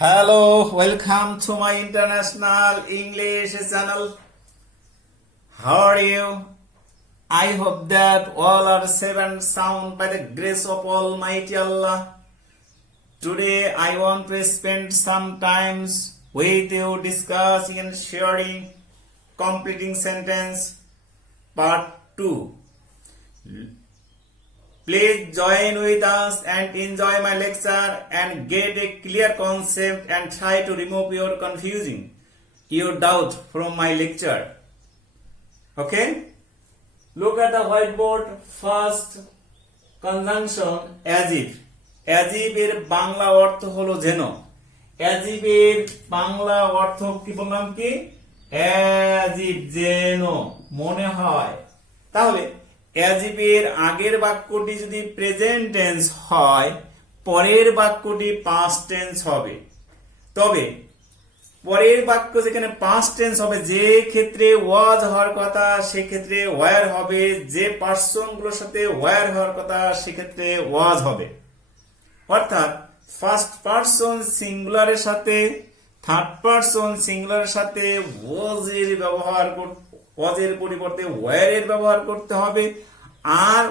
Hello, welcome to my international English channel. How are you? I hope that all are safe and sound by the grace of Almighty Allah. Today I want to spend some time with you discussing and sharing completing sentence part 2. Please join with us and enjoy my lecture and get a clear concept and try to remove your doubt from my lecture. Okay? Look at the whiteboard. First conjunction as if. As if এর বাংলা অর্থ হলো যেন। As if এর বাংলা অর্থ কি বললাম কি? As if যেন মনে হয়। তাহলে as if এর আগের বাক্যটি যদি প্রেজেন্ট টেন্স হয় পরের বাক্যটি পাস্ট টেন্স হবে। তবে পরের বাক্য যেখানে পাস্ট টেন্স হবে যে ক্ষেত্রে ওয়াজ হওয়ার কথা সেক্ষেত্রে ওয়্যার হবে, যে পার্সন গুলোর সাথে ওয়্যার হওয়ার কথা সেক্ষেত্রে ওয়াজ হবে। অর্থাৎ ফার্স্ট পার্সন সিঙ্গুলারের সাথে থার্ড পার্সন সিঙ্গুলারের সাথে ওয়াজের পরিবর্তে ওয়্যারের ব্যবহার করতে হবে। আর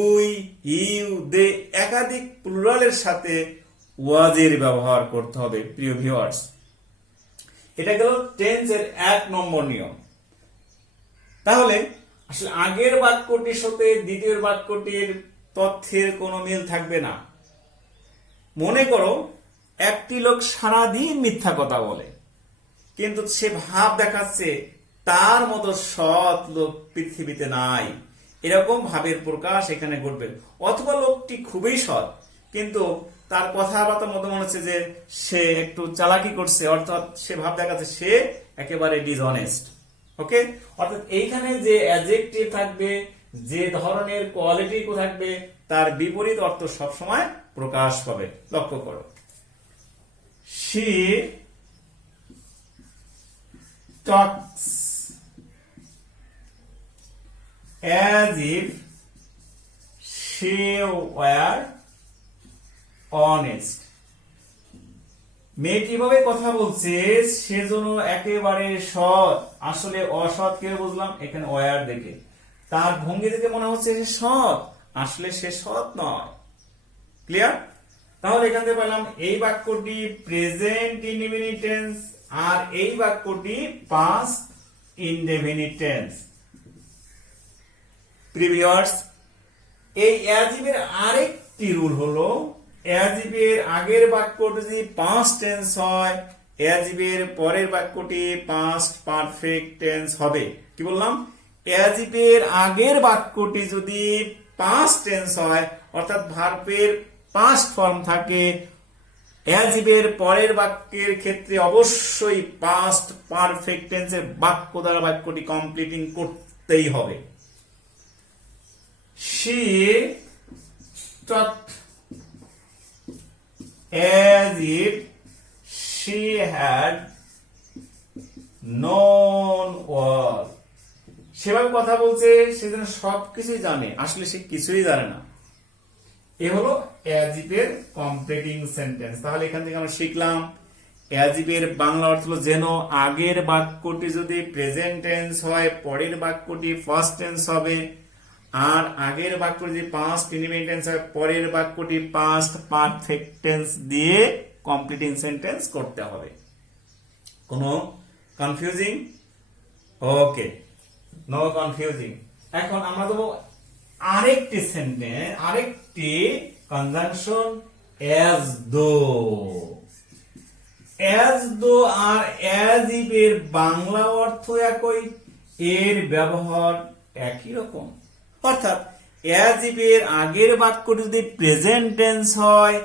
উই, ইউ, দে একাধিক প্লুরালের সাথে ওয়াজের ব্যবহার করতে হবে। প্রিয় ভিউয়ার্স, এটা গেল টেন্সের 1 নম্বর নিয়ম। তাহলে আসলে আগের বাক্যটির সাথে দ্বিতীয় বাক্যটির তথ্যের কোনো মিল থাকবে না। মনে করো একটি লোক সারাদিন মিথ্যা কথা বলে, কিন্তু সে ভাব দেখাচ্ছে তার মতো সৎ লোক পৃথিবীতে নাই, এরকম ভাবের প্রকাশ এখানে ঘটবে। অথবা লোকটি খুবই সৎ কিন্তু তার কথাবার্তার মধ্যে মনে হচ্ছে যে সে একটু চালাকি করছে, অর্থাৎ সে ভাব দেখাচ্ছে সে একেবারে ডিসঅনেস্ট। ওকে, অর্থাৎ এইখানে যে অ্যাডজেক্টিভ থাকবে, যে ধরনের কোয়ালিটি থাকবে তার বিপরীত অর্থ সবসময় প্রকাশ পাবে। লক্ষ্য করো, she talks as if she were honest. মেয়ে কিভাবে কথা বলছে সেজন্য একেবারে সৎ, আসলে অসৎ কে বুঝলাম এখানে ওয়্যার দেখে। তার ভঙ্গি দেখে মনে হচ্ছে সে সৎ, আসলে সে সৎ নয়। ক্লিয়ার? তাহলে এখান থেকে পেলাম এই বাক্যটি প্রেজেন্ট ইনডেফিনিট টেন্স আর এই বাক্যটি পাস্ট ইনডেফিনিট টেন্স। প্রিভিয়াস এই as if এর আরেকটি রুল হলো as if এর আগের বাক্যটি যদি পাস্ট টেন্স হয় as if এর পরের বাক্যটি পাস্ট পারফেক্ট টেন্স হবে। কি বললাম? as if এর আগের বাক্যটি যদি পাস্ট টেন্স হয় অর্থাৎ ভার্বের পাস্ট ফর্ম থাকে, as if এর পরের বাক্যের ক্ষেত্রে অবশ্যই পাস্ট পারফেক্ট টেন্সের বাক্য দ্বারা বাক্যটি কমপ্লিটিং করতেই হবে। She talked as if she had known all. সেভাবে কথা বলছে সে যেন সবকিছুই জানে, আসলে সে কিছুই জানে না। এ হলো as if এর কমপ্লিটিং সেন্টেন্স। তাহলে এখান থেকে আমরা শিখলাম as if এর বাংলা অর্থ হলো যেন আগের বাক্যটি যদি প্রেজেন্ট টেন্স হয় পরের বাক্যটি ফার্স্ট টেন্স হবে, আর আগের বাক্য যদি পাস্ট ইনডেফিনিট টেন্স হয় পরের বাক্যটি পাস্ট পারফেক্ট টেন্স দিয়ে কমপ্লিটিং সেন্টেন্স করতে হবে। কোনো কনফিউজিং? ওকে, নো কনফিউজিং। এখন আমরা দেবো আরেকটি সেন্টেন্স, আরেকটি conjunction as though। as though আর as if এর বাংলা অর্থ একই, এর ব্যবহার একই রকম। অর্থাৎ as if এর আগের বাক্যটি যদি প্রেজেন্ট টেন্স হয়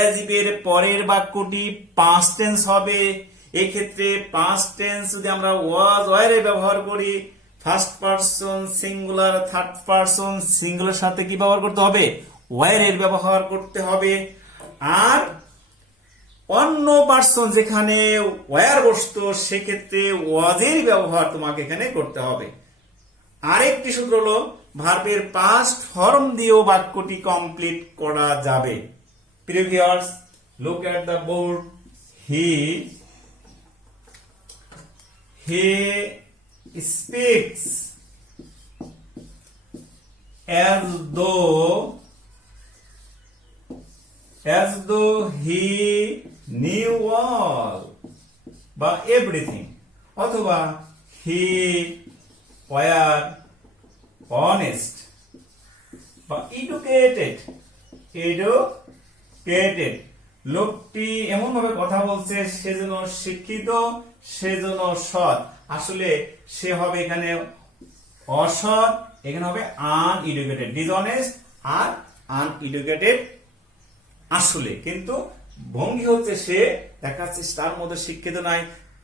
as if এর পরের বাক্যটি পাস্ট টেন্স হবে। এই ক্ষেত্রে পাস্ট টেন্স যদি আমরা ওয়াজ ওয়্যারে ব্যবহার করি first person singular third person singular সাথে কি ব্যবহার করতে হবে? ওয়্যারের ব্যবহার করতে হবে। আর অন্য পারসন যেখানে ওয়্যার বসতো সেক্ষেত্রে ওয়াজের ব্যবহার তোমাকে এখানে করতে হবে। আরেকটি সূত্র হলো ভার্বের পাস্ট ফর্ম দিয়েও বাক্যটি কমপ্লিট করা যাবে। Previous Look at the board. He speaks as though he knew all বা everything, অথবা he were honest বা educated, লোকটি এমন ভাবে কথা বলছে সেজন্য শিক্ষিত, সেজন্য সৎ। আসলে সে হবে এখানে অসৎ, এখানে হবে আনএডুকেটেড, ডিসঅনেস্ট আর আনএডুকেটেড আসলে, কিন্তু ভঙ্গি হচ্ছে সে দেখাচ্ছে তার মধ্যে শিক্ষিত নাই,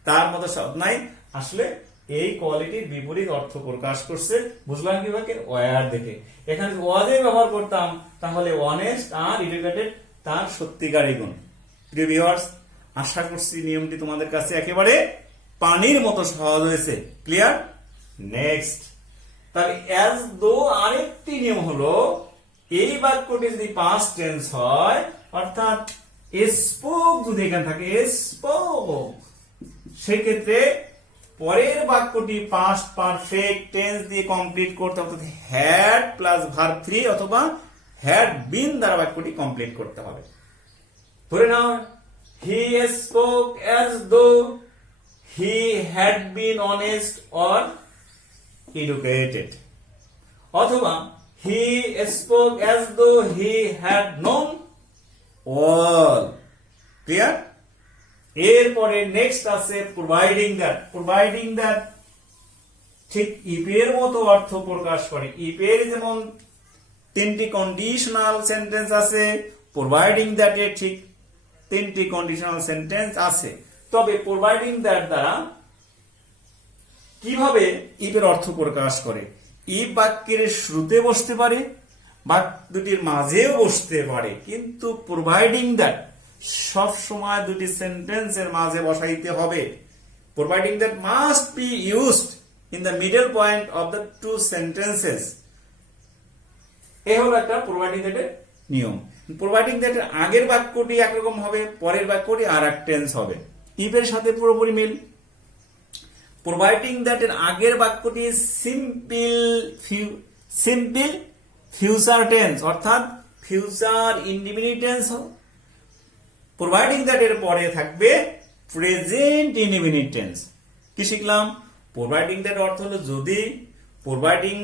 তার মধ্যে সৎ নাই। আসলে এই কোয়ালিটির বিপরীত অর্থ প্রকাশ করছে। বুঝলাম কিভাবে? ওয়ার দেখে। এখানে ওয়াজে ব্যবহার করতাম তাহলে অনেস্ট আর এডুকেটেড তার সত্যিকারী গুণ। প্রিয় ভিউয়ার্স, আশা করছি নিয়মটি তোমাদের কাছে একেবারে পানির মতো সহজ হয়েছে। ক্লিয়ার? নেক্সট, তাহলে অ্যাজ দো আরেকটি নিয়ম হলো, এই বাক্যটি যদি পাস্ট টেন্স হয়, অর্থাৎ স্পোক যদি এখানে থাকে, স্পোক, সেক্ষেত্রে পরের বাক্যটি পাস্ট পারফেক্ট টেন্স দিয়ে কমপ্লিট করতে হবে, অর্থাৎ হ্যাড প্লাস ভার্ব 3 অথবা হ্যাড বিন দ্বারা বাক্যটি কমপ্লিট করতে হবে। ধরে নাও, হি spoke as though he had been honest or educated, অথবা he spoke as though he had known all. Clear? এরপরে নেক্সট আছে প্রোভাইডিং দ্যাট। প্রোভাইডিং দ্যাট ঠিক ইফের মতো অর্থ প্রকাশ করে। ইফের যেমন 3টি কন্ডিশনাল সেন্টেন্স আছে, প্রোভাইডিং দ্যাট এর ঠিক 3টি কন্ডিশনাল সেন্টেন্স আছে। তবে প্রোভাইডিং দ্যাট দ্বারা কিভাবে ইফের অর্থ প্রকাশ করে? ইফ বাক্যের শুরুতে বসতে পারে, বাক্য দুটির মাঝেও বসতে পারে, কিন্তু প্রোভাইডিং দ্যাট সব সময় দুটি সেন্টেন্সের মাঝে বসাইতে হবে। Providing that must be used in the middle point of the two sentences. এই হলো একটা প্রোভাইডিং দ্যাটের নিয়ম। প্রোভাইডিং দ্যাটের আগের বাক্যটি একরকম হবে, পরের বাক্যটি আর এক টেন্স হবে। ইফের সাথে পুরোপুরি মিল। প্রোভাইডিং দ্যাটের আগের বাক্যটি সিম্পল ফিউচার টেন্স, অর্থাৎ future indefinite tense. Providing that এর পরে থাকবে প্রেজেন্ট ইনডিফিনিট টেন্স। কি শিখলাম? প্রোভাইডিং দ্যাট অর্থ হলো যদি প্রোভাইডিং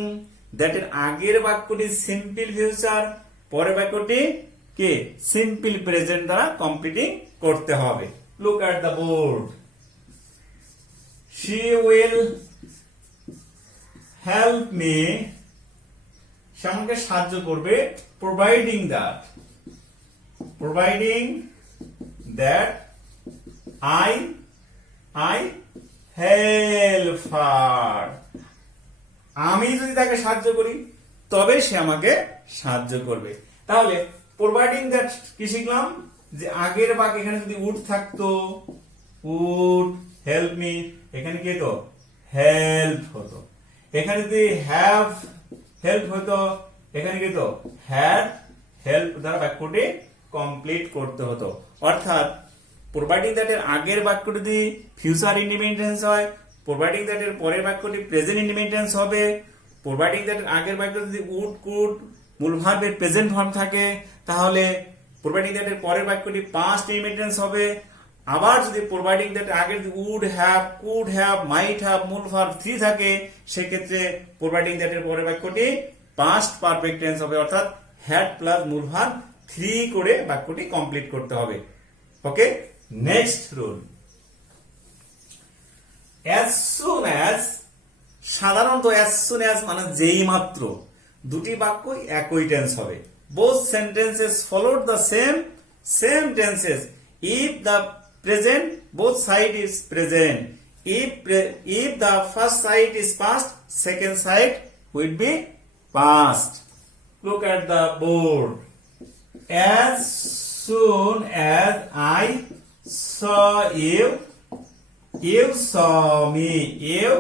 দ্যাট এর আগের বাক্যটি সিম্পল ফিউচার, পরের বাক্যটি কে সিম্পল প্রেজেন্ট দ্বারা কমপ্লিটিং করতে হবে। Look at the board. She will help me, সে আমাকে সাহায্য করবে। Providing that I help her, আমি যদি তাকে সাহায্য করি তবে সে আমাকে সাহায্য করবে। তাহলে প্রোভাইডিং দ্যাট কি শিখলাম? যে আগের বাক্য এখানে যদি উড থাকতো, উড হেল্প মি, এখানে কি হতো? হেল্প হতো। এখানে যদি হ্যাভ হেল্প হতো, এখানে কি হতো? হ্যাড হেল্প দ্বারা বাক্যটি কমপ্লিট করতে হতো। অর্থাৎ প্রোভাইডিং দ্যাট এর আগের বাক্যটি যদি ফিউচার ইন্ডিপেন্ডেন্স হয়, প্রোভাইডিং দ্যাট এর পরের বাক্যটি প্রেজেন্ট ইন্ডিপেন্ডেন্স হবে। প্রোভাইডিং দ্যাট এর আগের বাক্য যদি উড কুড মূল ভার্বের প্রেজেন্ট ফর্ম থাকে, তাহলে প্রোভাইডিং দ্যাট এর পরের বাক্যটি পাস্ট ইন্ডিপেন্ডেন্স হবে। আবার যদি প্রোভাইডিং দ্যাট আগের would have, could have, might have মূল ভার্ব 3 থাকে, সেক্ষেত্রে প্রোভাইডিং দ্যাট এর পরের বাক্যটি পাস্ট পারফেক্ট টেন্স হবে, অর্থাৎ হ্যাড প্লাস মূল ভার্ব 3 করে বাক্যটি কমপ্লিট করতে হবে। Okay, next rule. as soon as, সাধারণত as soon as মানে যেই মাত্র, দুটি বাক্যই একই টেন্স হবে। both sentences followed the same tenses if the present both side is present. If the first side is past, second side will be past. Look at the board. As soon as I saw you, you saw me, you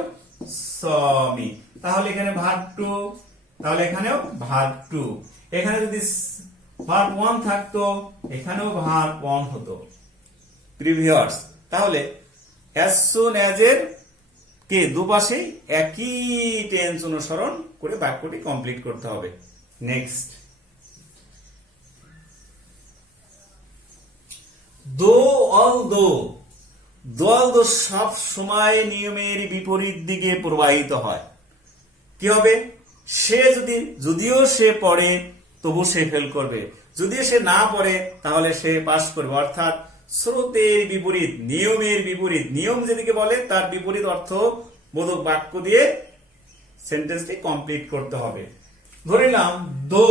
saw me. তাহলে এখানে verb two, তাহলে এখানেও verb two. এখানে যদি verb one থাকতো, এখানেও verb one হতো previous. তাহলে অ্যাজ সুন অ্যাজ এর কে দুপাশেই একই টেন্স অনুসরণ করে বাক্যটি কমপ্লিট করতে হবে। নেক্সট, দো অলদো, দো সব সময় নিয়মের বিপরীত দিকে প্রবাহিত হয়। কি হবে? সে যদিও সে পড়ে তবু সে ফেল করবে, যদি সে না পড়ে তাহলে সে পাস করবে। অর্থাৎ স্রোতের বিপরীত, নিয়মের বিপরীত, নিয়ম যেদিকে বলে তার বিপরীত অর্থ বোধক বাক্য দিয়ে সেন্টেন্সটি কমপ্লিট করতে হবে। ধরে নিলাম দো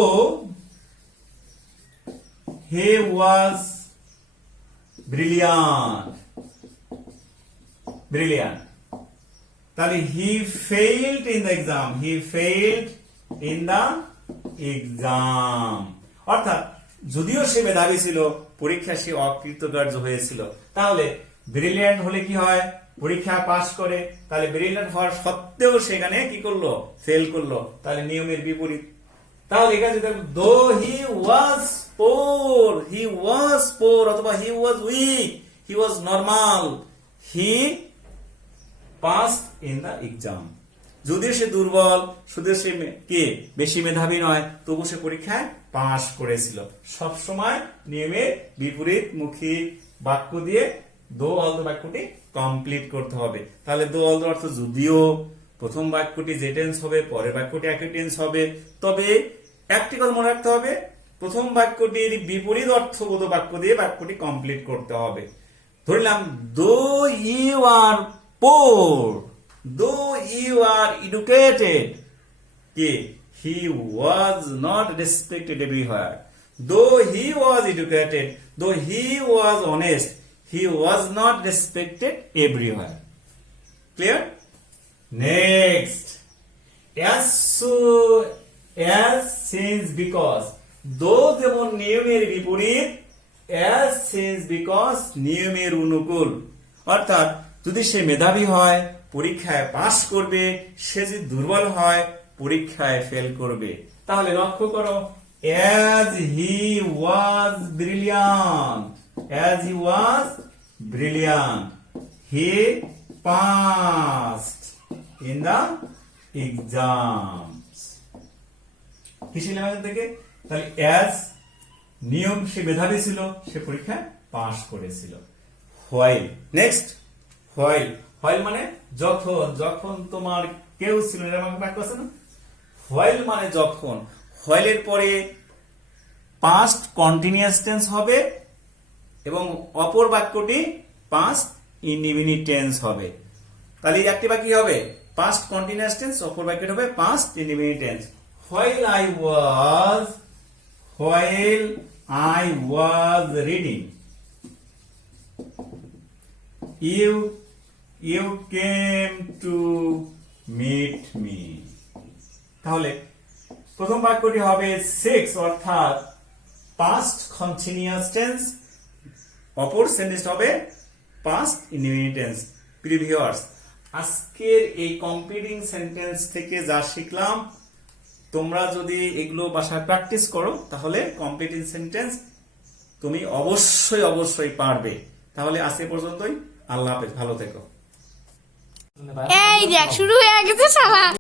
হি ওয়াজ ব্রিলিয়ান্ট, তাহলে he failed in the exam, he failed in the exam. অর্থাৎ যদিও সে মেধাবী ছিল, পরীক্ষা সে অকৃতকার্য হয়েছিল। তাহলে ব্রিলিয়ান্ট হলে কি হয়? পরীক্ষা পাস করে। তাহলে ব্রিলিয়ান্ট হওয়ার সত্ত্বেও সেখানে কি করলো? ফেল করলো। তাহলে নিয়মের বিপরীত। তাহলে এখানে যদি দো হি ওয়াজ পোর অথবা he was weak, he was normal, he passed in the exam. যদিও সে দুর্বল, যদিও সে কে বেশি মেধাবী নয়, তবু সে পরীক্ষায় পাস করেছিল। সব সময় নিয়মের বিপরীত মুখী বাক্য দিয়ে দো অলদো বাক্যটি কমপ্লিট করতে হবে। তাহলে দো অলদো অর্থ যদিও, প্রথম বাক্যটি যে টেন্স হবে পরের বাক্যটি একই টেন্স হবে। তবে একটি কথা মনে রাখতে হবে, প্রথম বাক্যটির বিপরীত অর্থবোধ বাক্য দিয়ে বাক্যটি কমপ্লিট করতে হবে। ধরলাম দো you are poor, though you are educated, he was not respected everywhere. Though he was educated, though he was honest, he was not respected everywhere. Clear? Next, as since because, though যেমন নিয়মের বিপরীত, as since because নিয়মের অনুকূল। অর্থাৎ যদি সে মেধাবী হয় পরীক্ষায় pass করবে, সে যদি দুর্বল হয় পরীক্ষায় ফেল করবে। তাহলে লক্ষ্য করো, as he was brilliant, he passed in the exams. কি শিখলাম এখান থেকে? তাহলে as নিয়ম, সে মেধাবী ছিল, সে পরীক্ষায় পাস করেছিল। while, নেক্সট while মানে যখন তোমার কেউ ছিল, এরকম বাক্য আছে না? while মানে যখন, while এর পরে পাস্ট কন্টিনিউয়াস টেন্স হবে এবং অপর বাক্যটি পাস্ট ইনডিফিনিট টেন্স হবে। তাহলে এই একটি বাক্য কি হবে? পাস্ট কন্টিনিউয়াস টেন্স, অপর বাক্যটি হবে past indefinite tense. while I was reading, you came to meet me. তাহলে প্রথম বাক্যটি হবে 6 অর্থাৎ পাস্ট কন্টিনিউয়াস টেন্স, অপর সেন্টেন্স হবে পাস্ট ইনডিফিনিট টেন্স প্রিভিয়াস। আজকের এই কমপ্লিটিং সেন্টেন্স থেকে যা শিখলাম, তোমরা যদি এগুলো বাসায় প্র্যাকটিস করো তাহলে কমপ্লিটিং সেন্টেন্স তুমি অবশ্যই পারবে। তাহলে আজকে পর্যন্তই, আল্লাহ হাফেজ, ভালো থেকো। এই দেখ শুরু হয়ে গেছে শালা।